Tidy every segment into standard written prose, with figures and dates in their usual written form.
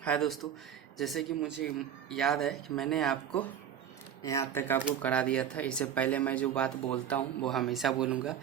हाय दोस्तों। जैसे कि मुझे याद है कि मैंने आपको यहाँ तक आपको करा दिया था। इससे पहले मैं जो बात बोलता हूँ वो हमेशा बोलूँगा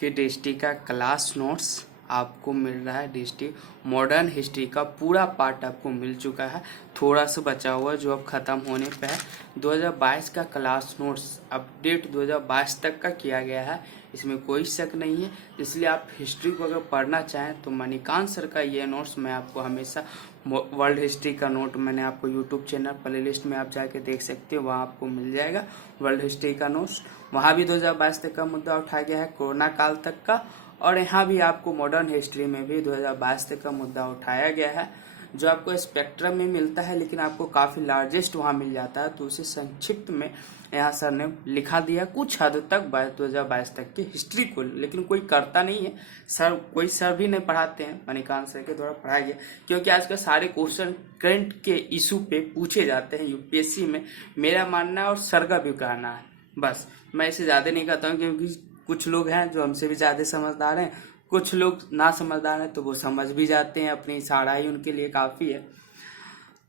कि डिस्ट्री का क्लास नोट्स आपको मिल रहा है। डिस्ट्री मॉडर्न हिस्ट्री का पूरा पार्ट आपको मिल चुका है, थोड़ा सा बचा हुआ जो अब ख़त्म होने पे है। 2022 का क्लास नोट्स अपडेट 2022 तक का किया गया है, इसमें कोई शक नहीं है। इसलिए आप हिस्ट्री को अगर पढ़ना चाहें तो मणिकांत सर का ये नोट्स मैं आपको हमेशा वर्ल्ड हिस्ट्री का नोट मैंने आपको यूट्यूब चैनल प्लेलिस्ट में आप जाके देख सकते हो, वहाँ आपको मिल जाएगा वर्ल्ड हिस्ट्री का नोट्स। वहाँ भी 2022 तक का मुद्दा उठाया गया है, कोरोना काल तक का, और यहाँ भी आपको मॉडर्न हिस्ट्री में भी 2022 तक का मुद्दा उठाया गया है, जो आपको स्पेक्ट्रम में मिलता है लेकिन आपको काफ़ी लार्जेस्ट वहाँ मिल जाता है। तो उसे संक्षिप्त में यहाँ सर ने लिखा दिया कुछ हद तक 2022 तक की हिस्ट्री को, लेकिन कोई करता नहीं है सर, कोई सर भी नहीं पढ़ाते हैं, मणिकांत सर के द्वारा पढ़ाया गया। क्योंकि आजकल सारे क्वेश्चन करंट के इशू पे पूछे जाते हैं यूपीएससी में, मेरा मानना है और सर का भी कहना है। बस मैं इसे ज़्यादा नहीं कहता हूँ, क्योंकि कुछ लोग हैं जो हमसे भी ज़्यादा समझदार हैं, कुछ लोग ना समझदार हैं तो वो समझ भी जाते हैं, अपनी इशारा ही उनके लिए काफ़ी है।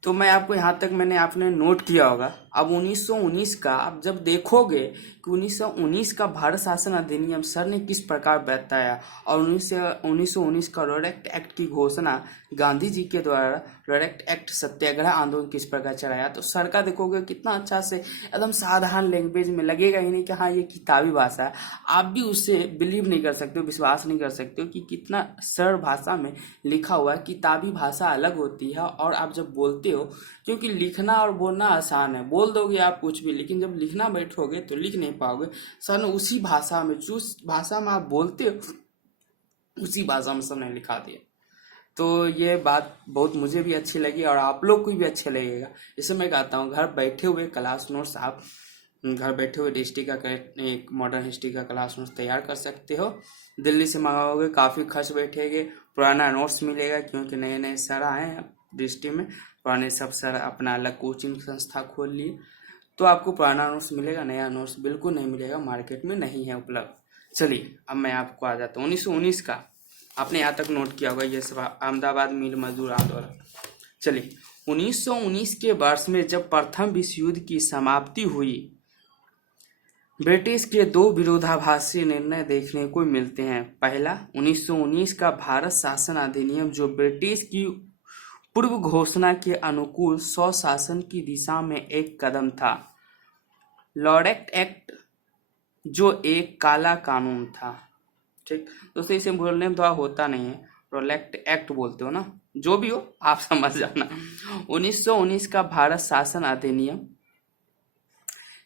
तो मैं आपको यहाँ तक मैंने आपने नोट किया होगा। अब 1919 का आप जब देखोगे कि 1919 का भारत शासन अधिनियम सर ने किस प्रकार बताया, और 1919 का रोडेक्ट एक्ट की घोषणा गांधी जी के द्वारा रोडेक्ट एक्ट सत्याग्रह आंदोलन किस प्रकार चलाया, तो सर का देखोगे कितना अच्छा से एकदम साधारण लैंग्वेज में, लगेगा ही नहीं कि हाँ ये किताबी भाषा है। आप भी उससे बिलीव नहीं कर सकते हो, विश्वास नहीं कर सकते हो कि कितना सरल भाषा में लिखा हुआ है। किताबी भाषा अलग होती है और आप जब बोलते हो, क्योंकि लिखना और बोलना आसान है, बोल दोगे आप कुछ भी, लेकिन जब लिखना बैठोगे तो लिख नहीं पाओगे। सर ने उसी भाषा में, जिस भाषा में आप बोलते हो उसी भाषा में सर ने लिखा दिया। तो ये बात बहुत मुझे भी अच्छी लगी और आप लोग को भी अच्छा लगेगा। इसे मैं कहता हूँ घर बैठे हुए क्लास नोट्स आप घर बैठे हुए हिस्ट्री का एक मॉडर्न हिस्ट्री का क्लास नोट्स तैयार कर सकते हो। दिल्ली से मंगाओगे काफ़ी खर्च बैठेगे, पुराना नोट्स मिलेगा, क्योंकि नए नए सर आए हैं हिस्ट्री में, पुराने सब सर अपना अलग कोचिंग संस्था खोल लिए, तो आपको पुराना नोट्स मिलेगा, नया नोट्स बिल्कुल नहीं मिलेगा, मार्केट में नहीं है उपलब्ध। चलिए अब मैं आपको आ जाता हूँ 1919 का। आपने यहाँ तक नोट किया होगा ये सब, अहमदाबाद मिल मजदूर आंदोलन। चलिए 1919 के वर्ष में जब प्रथम विश्व युद्ध की समाप्ति हुई, ब्रिटिश के दो विरोधाभासी निर्णय देखने को मिलते हैं। पहला, 1919 का भारत शासन अधिनियम जो ब्रिटिश की पूर्व घोषणा के अनुकूल स्वशासन की दिशा में एक कदम था। लॉरेक्ट एक्ट जो एक काला कानून था। ठीक दोस्तों, इसे बोलने में थोड़ा होता नहीं है, प्रोलेक्ट एक्ट बोलते हो ना, जो भी हो आप समझ जाना। 1919 का भारत शासन अधिनियम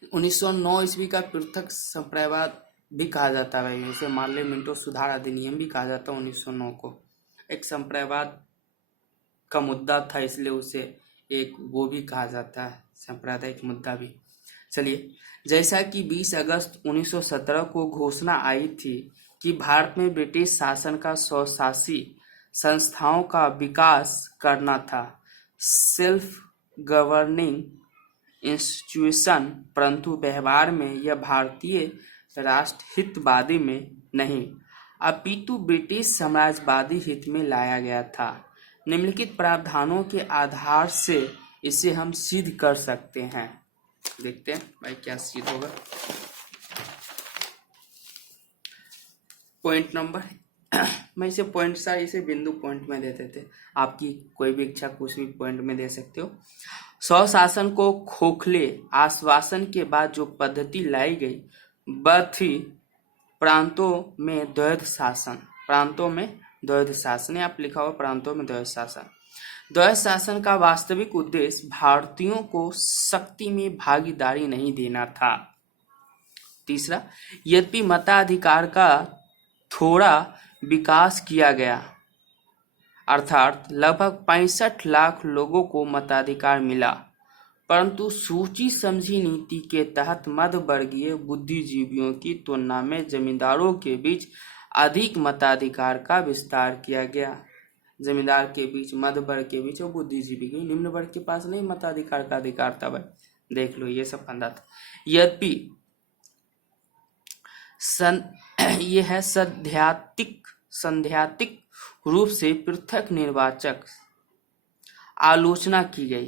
1909 ईस्वी का पृथक संप्रदायवाद भी कहा जाता है, जैसे मार्ले मिंटो सुधार अधिनियम भी कहा जाता है। 1909 को एक संप्रदायवाद का मुद्दा था, इसलिए उसे एक वो भी कहा जाता है, सांप्रदायिक मुद्दा भी। चलिए, जैसा कि 20 अगस्त 1917 को घोषणा आई थी कि भारत में ब्रिटिश शासन का स्वशासी संस्थाओं का विकास करना था, सेल्फ गवर्निंग इंस्टीट्यूशन, परंतु व्यवहार में यह भारतीय राष्ट्रहितवादी में नहीं अपितु ब्रिटिश साम्राज्यवादी हित में लाया गया था। निम्नलिखित प्रावधानों के आधार से इसे हम सिद्ध कर सकते हैं। देखते हैं भाई क्या सिद्ध होगा। पॉइंट नंबर मैं इसे पॉइंट सा इसे बिंदु पॉइंट में देते थे, आपकी कोई भी इच्छा कुछ भी पॉइंट में दे सकते हो। स्वशासन को खोखले आश्वासन के बाद जो पद्धति लाई गई वह थी प्रांतों में द्वैध शासन। प्रांतों में द्वैध शासन, आप लिखा हुआ प्रांतों में द्वैध शासन। द्वैध शासन का वास्तविक उद्देश्य भारतीयों को शक्ति में भागीदारी नहीं देना था। तीसरा, यद्यपि मताधिकार का थोड़ा विकास किया गया, अर्थात लगभग 65 लाख लोगों को मताधिकार मिला, परंतु सोची समझी नीति के तहत मध्य वर्गीय बुद्धिजीवियों की तुलना में जमींदारों के बीच अधिक मताधिकार का विस्तार किया गया। जमींदार के बीच, मध्य वर्ग के बीच और बुद्धिजीवी के, निम्न वर्ग के पास नहीं मताधिकार का अधिकार था भाई, देख लो ये सब फंदा था। यद्यपि यह है सैद्धांतिक रूप से पृथक निर्वाचक आलोचना की गई,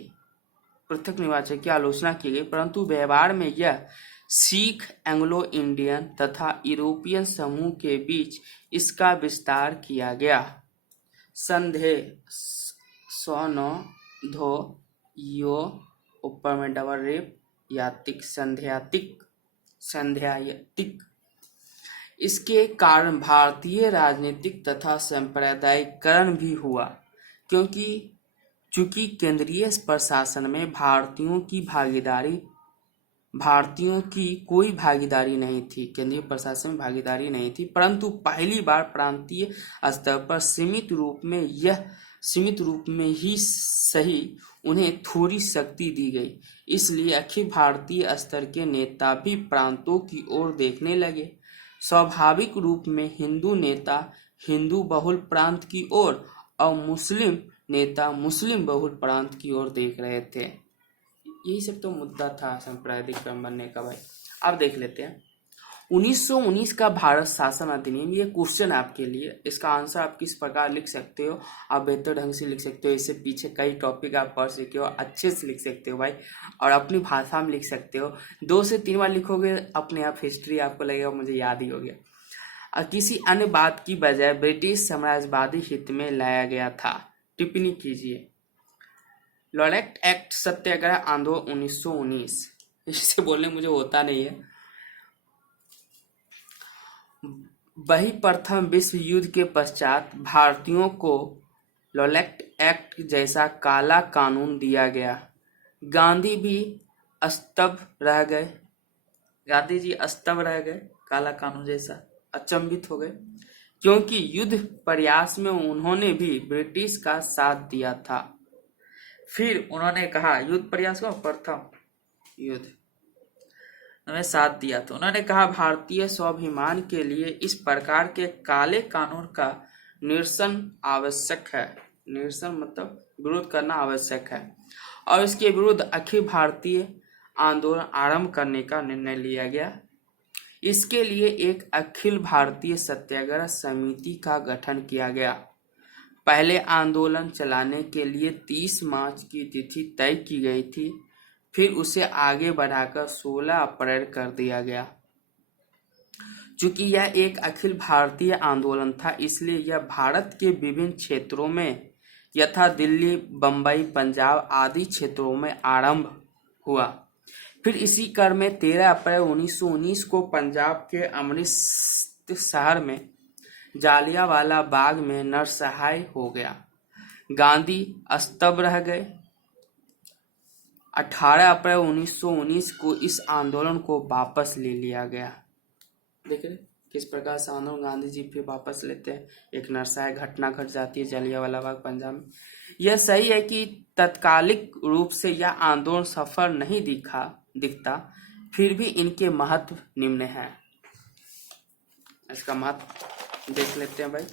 पृथक निर्वाचन की आलोचना की गई, परंतु व्यवहार में यह सिख, एंग्लो इंडियन तथा यूरोपियन समूह के बीच इसका विस्तार किया गया। संदेह सौनो धो यो ऊपर में डबल रेप यातिक संध्यायतिक। इसके कारण भारतीय राजनीतिक तथा सांप्रदायिकरण भी हुआ, चूंकि केंद्रीय प्रशासन में भारतीयों की कोई भागीदारी नहीं थी, केंद्रीय प्रशासन में भागीदारी नहीं थी, परंतु पहली बार प्रांतीय स्तर पर सीमित रूप में ही सही उन्हें थोड़ी शक्ति दी गई। इसलिए अखिल भारतीय स्तर के नेता भी प्रांतों की ओर देखने लगे। स्वाभाविक रूप में हिंदू नेता हिंदू बहुल प्रांत की ओर और मुस्लिम नेता मुस्लिम बहुल प्रांत की ओर देख रहे थे। यही सब तो मुद्दा था सांप्रदायिक बनने का भाई। अब देख लेते हैं 1919 का भारत शासन अधिनियम। ये क्वेश्चन आपके लिए, इसका आंसर आप किस प्रकार लिख सकते हो, आप बेहतर ढंग से लिख सकते हो। इससे पीछे कई टॉपिक आप पढ़ सकते हो, अच्छे से लिख सकते हो भाई, और अपनी भाषा में लिख सकते हो। 2 से 3 बार लिखोगे अपने आप हिस्ट्री आपको लगेगा मुझे याद ही हो गया। और किसी अन्य बात की बजाय ब्रिटिश साम्राज्यवादी हित में लाया गया था। टिप्पणी कीजिए। लॉरेट एक्ट सत्याग्रह आंदोलन 1919। इसे बोलने मुझे होता नहीं है। वही प्रथम विश्व युद्ध के पश्चात भारतीयों को लॉरेट एक्ट जैसा काला कानून दिया गया। गांधी जी स्तब्ध रह गए काला कानून जैसा, अचंभित हो गए, क्योंकि युद्ध प्रयास में उन्होंने भी ब्रिटिश का साथ दिया था। फिर उन्होंने कहा युद्ध प्रयास को प्रथम युद्ध उन्होंने साथ दिया था। उन्होंने कहा भारतीय स्वाभिमान के लिए इस प्रकार के काले कानून का निरसन आवश्यक है। निरसन मतलब विरोध करना आवश्यक है, और इसके विरुद्ध अखिल भारतीय आंदोलन आरंभ करने का निर्णय लिया गया। इसके लिए एक अखिल भारतीय सत्याग्रह समिति का गठन किया गया। पहले आंदोलन चलाने के लिए 30 मार्च की तिथि तय की गई थी, फिर उसे आगे बढ़ाकर 16 अप्रैल कर दिया गया। चूंकि यह एक अखिल भारतीय आंदोलन था, इसलिए यह भारत के विभिन्न क्षेत्रों में यथा दिल्ली, बम्बई, पंजाब आदि क्षेत्रों में आरंभ हुआ। फिर इसी क्रम में 13 अप्रैल 1919 को पंजाब के अमृतसर शहर में जालियांवाला बाग में नरसंहार हो गया। गांधी स्तब्ध रह गए। 18 अप्रैल 1919 को इस आंदोलन को वापस ले लिया गया। देख रहे किस प्रकार से आंदोलन गांधी जी फिर वापस लेते हैं। एक नरसंहार घटना घट जाती है जालियांवाला बाग पंजाब में। यह सही है कि तत्कालिक रूप से यह आंदोलन सफल नहीं दिखता, फिर भी इनके महत्व निम्न है। इसका महत्व देख लेते हैं भाई।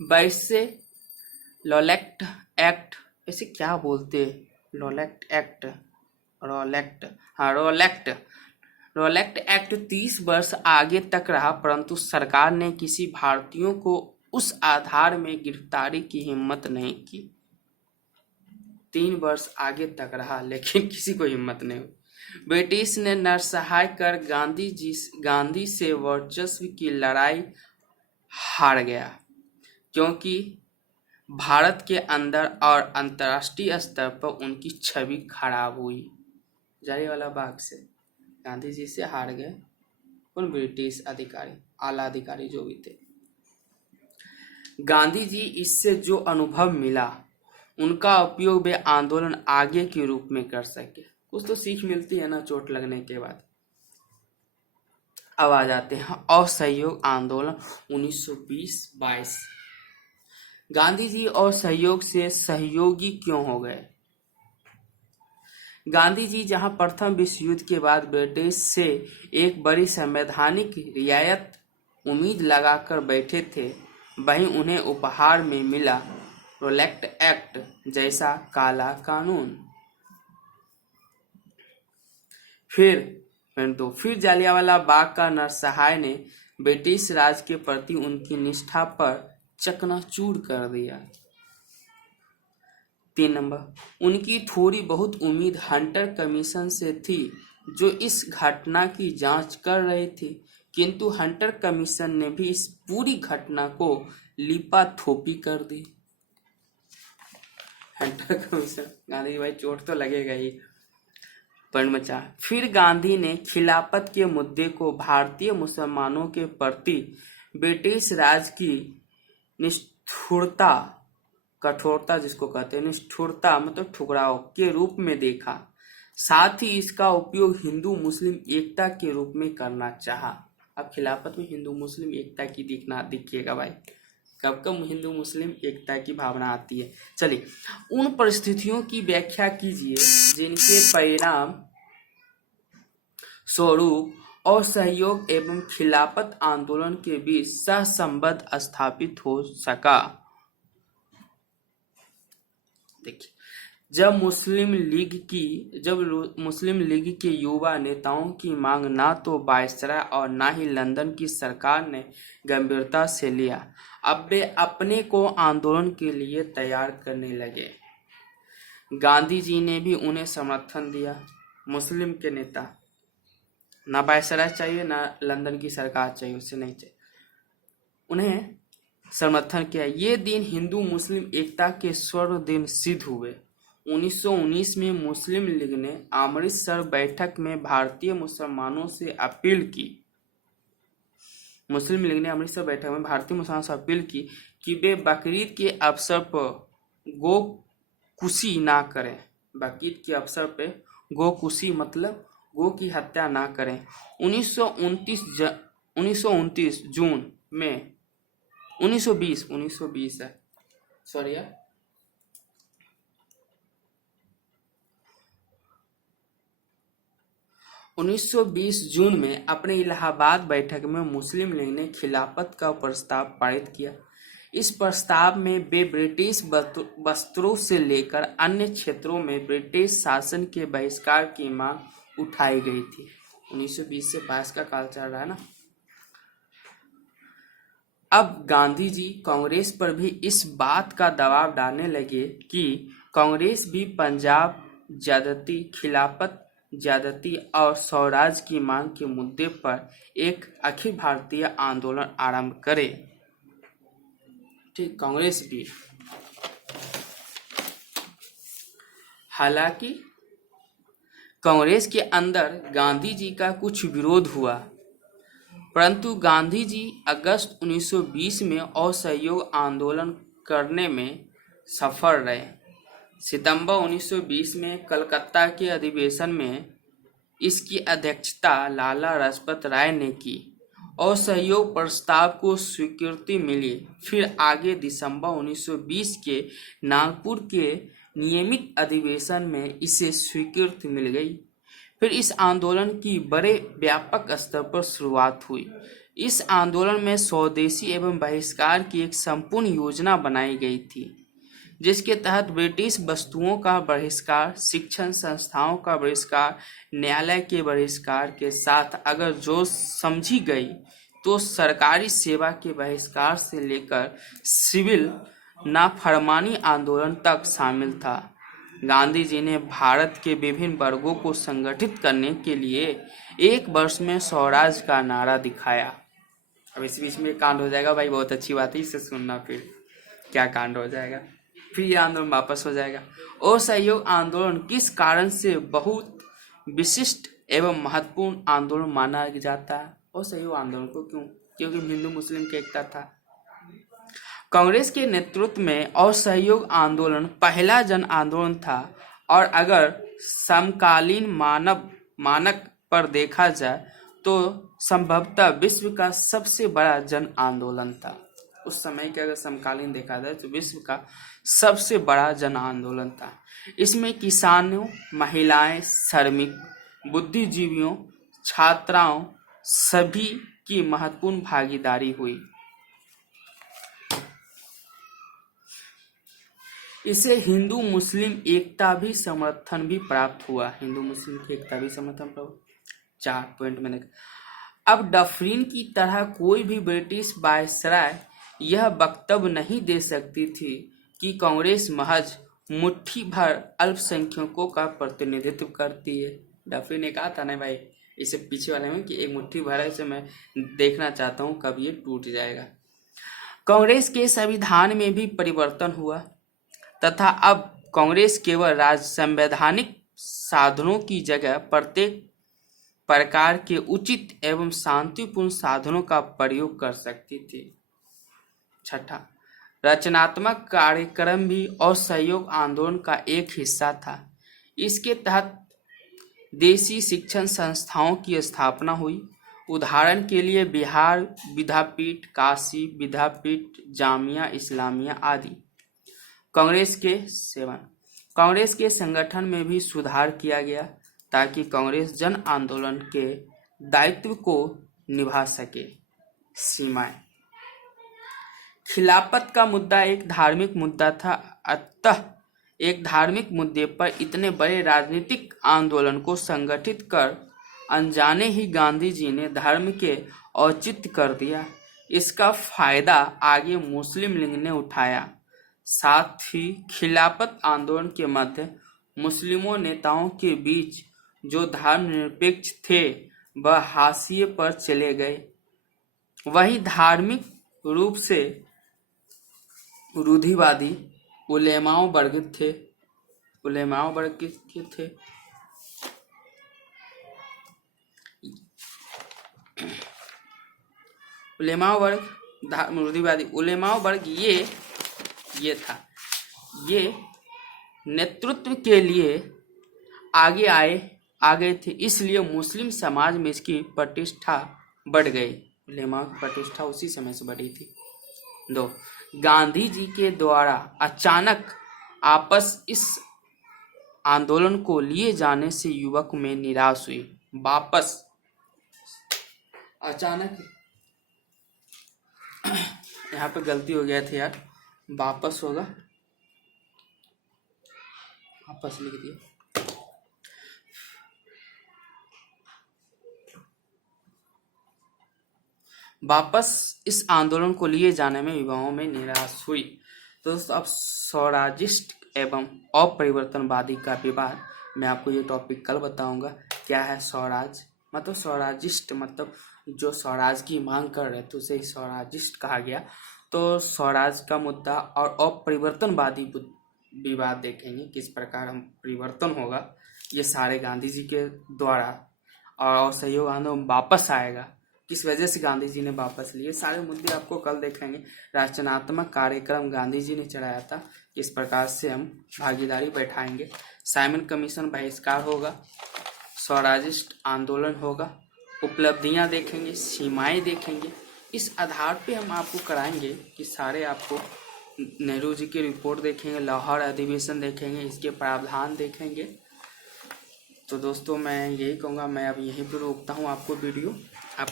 वैसे लॉरेट एक्ट, ऐसे क्या बोलते हैं, रोलेक्ट एक्ट 30 वर्ष आगे तक रहा, परंतु सरकार ने किसी भारतीयों को उस आधार में गिरफ्तारी की हिम्मत नहीं की। 3 वर्ष आगे तक रहा लेकिन किसी को हिम्मत नहीं हुई। ब्रिटिश ने नरसंहार कर गांधी से वर्चस्व की लड़ाई हार गया, क्योंकि भारत के अंदर और अंतर्राष्ट्रीय स्तर पर उनकी छवि खराब हुई। जालियांवाला बाग से गांधी जी से हार गए उन ब्रिटिश अधिकारी, आला अधिकारी जो भी थे। गांधी जी इससे जो अनुभव मिला उनका उपयोग वे आंदोलन आगे के रूप में कर सके। कुछ तो सीख मिलती है ना चोट लगने के बाद। अब आ जाते हैं असहयोग आंदोलन 1920-22। गांधी जी और सहयोग से सहयोगी क्यों हो गए? गांधी जी जहां प्रथम विश्व युद्ध के बाद ब्रिटिश से एक बड़ी संवैधानिक रियायत उम्मीद लगाकर बैठे थे, वहीं उन्हें उपहार में मिला रोलेट एक्ट जैसा काला कानून। फिर जालियांवाला बाग का नरसंहार ने ब्रिटिश राज के प्रति उनकी निष्ठा पर चकनाचूर कर दिया। 3 नंबर, उनकी थोड़ी बहुत उम्मीद हंटर कमीशन से थी जो इस घटना की जांच कर रही थी, किंतु हंटर कमीशन ने भी इस पूरी घटना को लिपाथोपी कर दी। हंटर कमीशन, गांधी भाई चोट तो लगेगा ही। पॉइंट बचा। फिर गांधी ने खिलाफत के मुद्दे को भारतीय मुसलमानों के प्रति ब्रिटिश राज की निष्ठुरता, कठोरता जिसको कहते हैं, निष्ठुरता मतलब ठुकराव के रूप में देखा, साथ ही इसका उपयोग हिंदू मुस्लिम एकता के रूप में करना चाहा। अब खिलाफत में हिंदू मुस्लिम एकता की दिखिएगा भाई, कब कब हिंदू मुस्लिम एकता की भावना आती है। चलिए, उन परिस्थितियों की व्याख्या कीजिए जिनके परिणाम स्वरूप और सहयोग एवं खिलाफत आंदोलन के बीच सहसंबंध स्थापित हो सका। देखिए, जब मुस्लिम लीग के युवा नेताओं की मांग ना तो वायसराय और ना ही लंदन की सरकार ने गंभीरता से लिया, अब वे अपने को आंदोलन के लिए तैयार करने लगे। गांधी जी ने भी उन्हें समर्थन दिया। मुस्लिम के नेता, ना वायसराय चाहिए ना लंदन की सरकार चाहिए, उससे नहीं चाहिए, उन्हें समर्थन किया। ये दिन हिंदू मुस्लिम एकता के स्वर्ण दिन सिद्ध हुए। 1919 में मुस्लिम लीग ने अमृतसर बैठक में भारतीय मुसलमानों से अपील की। मुस्लिम लीग ने अमृतसर बैठक में भारतीय मुसलमानों से अपील की कि वे बकरीद के अवसर पर गोकुशी ना करें। बकरीद के अवसर पर गोकुशी मतलब गो की हत्या ना करें। 1929 जून में 1920 है, सॉरी यार, 1920 जून में अपने इलाहाबाद बैठक में मुस्लिम लीग ने खिलाफत का प्रस्ताव पारित किया। इस प्रस्ताव में वे ब्रिटिश वस्त्रों से लेकर अन्य क्षेत्रों में ब्रिटिश शासन के बहिष्कार की मांग उठाई गई थी। 1920 से 22 का काल चल रहा है ना। अब गांधी जी कांग्रेस पर भी इस बात का दबाव डालने लगे कि कांग्रेस भी पंजाब ज्यादती, खिलाफत ज्यादती और स्वराज की मांग के मुद्दे पर एक अखिल भारतीय आंदोलन आरंभ करे। ठीक, कांग्रेस भी। हालांकि कांग्रेस के अंदर गांधी जी का कुछ विरोध हुआ, परंतु गांधी जी अगस्त 1920 में असहयोग आंदोलन करने में सफल रहे। सितंबर 1920 में कलकत्ता के अधिवेशन में इसकी अध्यक्षता लाला लाजपत राय ने की और सहयोग प्रस्ताव को स्वीकृति मिली। फिर आगे दिसंबर 1920 के नागपुर के नियमित अधिवेशन में इसे स्वीकृति मिल गई। फिर इस आंदोलन की बड़े व्यापक स्तर पर शुरुआत हुई। इस आंदोलन में स्वदेशी एवं बहिष्कार की एक संपूर्ण योजना बनाई गई थी, जिसके तहत ब्रिटिश वस्तुओं का बहिष्कार, शिक्षण संस्थाओं का बहिष्कार, न्यायालय के बहिष्कार के साथ अगर जो समझी गई तो सरकारी सेवा के बहिष्कार से लेकर सिविल नाफरमानी आंदोलन तक शामिल था। गांधी जी ने भारत के विभिन्न वर्गों को संगठित करने के लिए एक वर्ष में स्वराज का नारा दिखाया। अब इस बीच में कांड हो जाएगा भाई, बहुत अच्छी बात है, इसे सुनना फिर क्या कांड हो जाएगा, फिर ये आंदोलन वापस हो जाएगा। असहयोग आंदोलन किस कारण से बहुत विशिष्ट एवं महत्वपूर्ण आंदोलन माना जाता है? असहयोग आंदोलन को क्यों? क्योंकि हिंदू मुस्लिम की एकता था। कांग्रेस के नेतृत्व में असहयोग आंदोलन पहला जन आंदोलन था और अगर समकालीन मानक पर देखा जाए तो संभवतः विश्व का सबसे बड़ा जन आंदोलन था। उस समय के अगर समकालीन देखा जाए तो विश्व का सबसे बड़ा जन आंदोलन था। इसमें किसानों, महिलाएं, श्रमिक, बुद्धिजीवियों, छात्राओं सभी की महत्वपूर्ण भागीदारी हुई। इसे हिंदू मुस्लिम एकता भी समर्थन भी प्राप्त हुआ। हिंदू मुस्लिम की एकता भी समर्थन प्राप्त। 4 पॉइंट में देखा। अब डफरिन की तरह कोई भी ब्रिटिश वायसराय यह वक्तव्य नहीं दे सकती थी कि कांग्रेस महज मुट्ठी भर अल्पसंख्यकों का प्रतिनिधित्व करती है। डफरी ने कहा था ना भाई इसे पीछे वाले में कि एक मुट्ठी भर है, इसे मैं देखना चाहता हूँ कब ये टूट जाएगा। कांग्रेस के संविधान में भी परिवर्तन हुआ तथा अब कांग्रेस केवल संवैधानिक साधनों की जगह प्रत्येक प्रकार के उचित एवं शांतिपूर्ण साधनों का प्रयोग कर सकती थी। छठा, रचनात्मक कार्यक्रम भी असहयोग आंदोलन का एक हिस्सा था। इसके तहत देशी शिक्षण संस्थाओं की स्थापना हुई। उदाहरण के लिए बिहार विद्यापीठ, काशी विद्यापीठ, जामिया इस्लामिया आदि। कांग्रेस के संगठन में भी सुधार किया गया ताकि कांग्रेस जन आंदोलन के दायित्व को निभा सके। सीमाएं। खिलाफत का मुद्दा एक धार्मिक मुद्दा था, अतः एक धार्मिक मुद्दे पर इतने बड़े राजनीतिक आंदोलन को संगठित कर अनजाने ही गांधी जी ने धर्म के औचित्य कर दिया। इसका फायदा आगे मुस्लिम लीग ने उठाया। साथ ही खिलाफत आंदोलन के मध्य मुस्लिमों नेताओं के बीच जो धर्मनिरपेक्ष थे वह हाशिए पर चले गए। वही धार्मिक रूप से रूढ़िवादी उलेमाओं वर्ग के थे। उलेमाओं वर्ग रूढ़िवादी उलेमाओं वर्ग ये था। ये नेतृत्व के लिए आ गए थे, इसलिए मुस्लिम समाज में इसकी प्रतिष्ठा बढ़ गई। उलेमाओं की प्रतिष्ठा उसी समय से बढ़ी थी। 2. गांधी जी के द्वारा अचानक इस आंदोलन को लिए जाने से युवक में निराश हुई। वापस अचानक यहाँ पे गलती हो गया था यार, वापस होगा, वापस लिख दिया। वापस इस आंदोलन को लिए जाने में युवाओं में निराश हुई। तो दोस्तों अब स्वराजिस्ट एवं अपरिवर्तनवादी का विवाद, मैं आपको ये टॉपिक कल बताऊंगा। क्या है स्वराज, मतलब स्वराजिस्ट मतलब जो स्वराज की मांग कर रहे थे उसे स्वराजिस्ट कहा गया। तो स्वराज का मुद्दा और अपरिवर्तनवादी विवाद देखेंगे, किस प्रकार हम परिवर्तन होगा, ये सारे गांधी जी के द्वारा, और सहयोग आंदोलन वापस आएगा, किस वजह से गांधी जी ने वापस लिए, सारे मुद्दे आपको कल देखेंगे। रचनात्मक कार्यक्रम गांधी जी ने चलाया था, किस प्रकार से हम भागीदारी बैठाएंगे। साइमन कमीशन बहिष्कार होगा, स्वराजिस्ट आंदोलन होगा, उपलब्धियां देखेंगे, सीमाएं देखेंगे। इस आधार पे हम आपको कराएंगे कि सारे आपको नेहरू जी की रिपोर्ट देखेंगे, लाहौर अधिवेशन देखेंगे, इसके प्रावधान देखेंगे। तो दोस्तों मैं यही कहूँगा, मैं अब यहीं पर रोकता हूँ आपका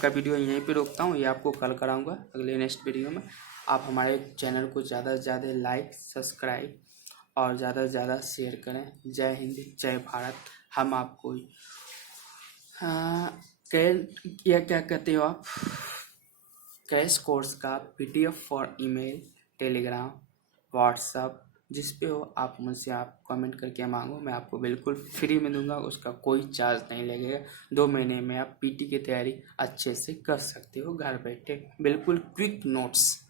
वीडियो यहीं पे रोकता हूँ। ये आपको कल कराऊंगा अगले नेक्स्ट वीडियो में। आप हमारे चैनल को ज़्यादा से ज़्यादा लाइक, सब्सक्राइब और ज़्यादा से ज़्यादा शेयर करें। जय हिंद, जय भारत। हम आपको क्या कहते हो आप, क्रैश कोर्स का PDF for email, Telegram, WhatsApp, जिस पे हो आप मुझसे आप कमेंट करके मांगो, मैं आपको बिल्कुल फ्री में दूंगा, उसका कोई चार्ज नहीं लगेगा। 2 महीने में आप PT की तैयारी अच्छे से कर सकते हो घर बैठे, बिल्कुल क्विक नोट्स।